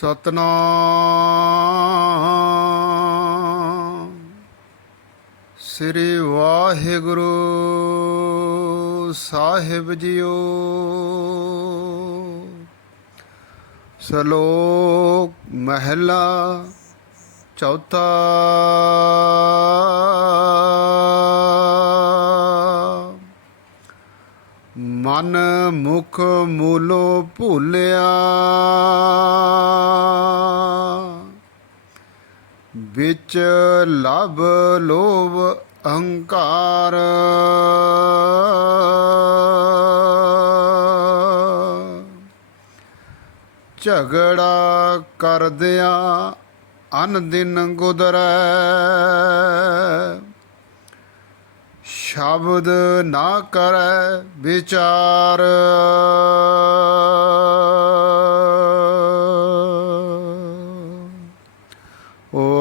ਸਤਨਾਮ। ਸ੍ਰੀ ਵਾਹਿਗੁਰੂ ਸਾਹਿਬ ਜੀਓ। ਸ਼ਲੋਕ ਮਹਿਲਾ ਚੌਥਾ। ਮਨ ਮੁਖ ਮੂਲੋ ਭੁੱਲਿਆ। ਵਿੱਚ ਲਭ ਲੋਭ ਅਹੰਕਾਰ। ਝਗੜਾ ਕਰਦਿਆਂ ਅਨ ਦਿਨ ਗੁਦਰੈ। ਸ਼ਬਦ ਨਾ ਕਰੈ ਵਿਚਾਰ।